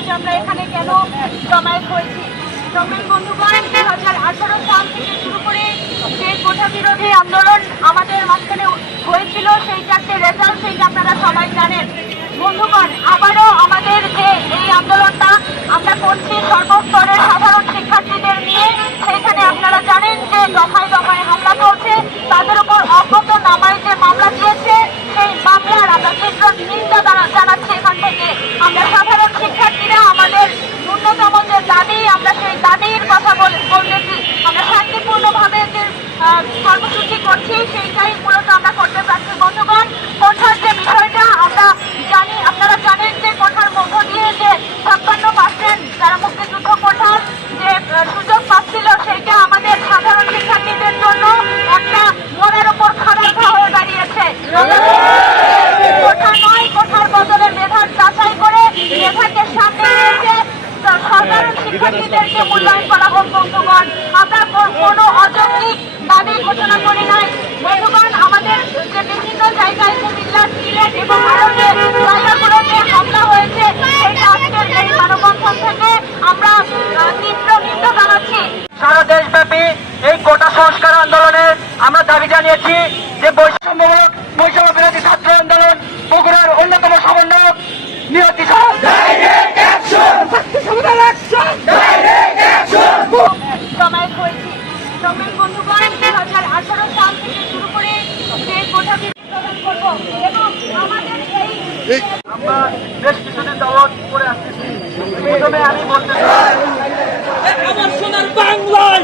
আজ আমরা এখানে কেন জমায়েত হয়েছি? জমায়েত বন্ধুগণ দুই হাজার আঠারো সাল থেকে শুরু করে যে কোঠা বিরোধী আন্দোলন আমাদের মাঝখানে হয়েছিল, সেই চারটে রেজাল্ট সেইটা আপনারা সবাই জানেন। বন্ধুগণ, আবারও আমাদের যে এই আন্দোলনটা আমরা করছি সর্বস্তরের সাধারণ শিক্ষার্থীদের নিয়ে, সেখানে আপনারা জানেন যে দফায় দফায় হামলা চলছে। তাদের উপর অজ্ঞত নামায় যে মামলা দিয়েছে। সেই মামলার আমরা তীব্র নিন্দা জানা- এখান থেকে আমরা সাধারণ শিক্ষার্থীরা আমাদের ন্যূনতম যে দাবি দাবির কথা বল- বলতেছি আমরা শান্তিপূর্ণভাবে যে কর্মসূচি করছি, সেইটাই মূলত আমরা করতে পারছি। বন্ধুগণ, কোঠার যে বিষয়টা, আমরা জানি, আপনারা জানেন যে কোঠার মধ্য দিয়ে যে ছাপ্পান্ন পার্সেন্ট যারা মুক্তিযুদ্ধ কোঠার যে সুযোগ পাচ্ছিল, সেইটা আমাদের সাধারণ শিক্ষার্থীদের জন্য একটা মনের ওপর খারাপ হয়ে দাঁড়িয়েছে। কোঠা নয়, কোঠার বদলে মেধার যাচাই করে মেধাকে সামনে রেখে সাধারণ মূল্যায়ন করা হোক, বন্ধুগণ। আমরা কোনো অযৌক্তিক দাবি ঘোষণা করি নাই। বন্ধুগণ, আমাদের যে বিভিন্ন জায়গায় কুমিল্লা সিলেট এবং আরও জায়গাগুলোতে হামলা হয়েছে আজকের এই মানববন্ধন থেকে আমরা তীব্র নিন্দা জানাচ্ছি। সারা দেশব্যাপী এই কোটা সংস্কার আন্দোলনে আমরা দাবি জানিয়েছি যে বন্ধুগণ হাজার আঠারো সাল থেকে শুরু করে যে কোটা প্রদান করব এবং আমাদের এই আমরা বেশ কিছুদিন দাওয়াত করে আসতেছি। প্রথমে আমি বলতে চাই আমার সোনার বাংলায়